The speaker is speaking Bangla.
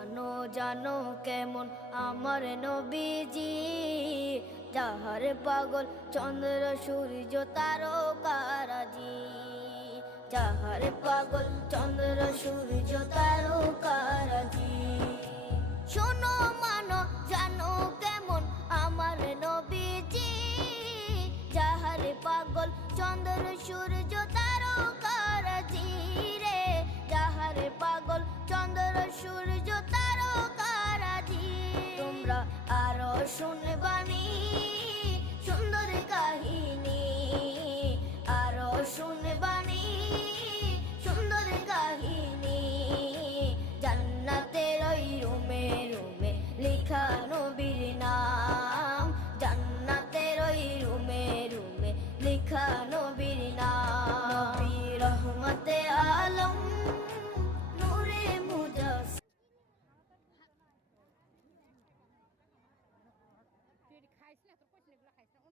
জানো জানো কেমন আমার নবীজি, যাহার পাগল চন্দ্র সূর্য তারকারাজি, যাহার পাগল চন্দ্র সূর্য তারকারাজি। শোনো মানো জানো কেমন আমার নবীজি, যাহার পাগল চন্দ্র সূর্য তারকারাজি রে, যাহার পাগল চন্দ্র সূর্য তারকারাজি। তোমরা আরো শুনে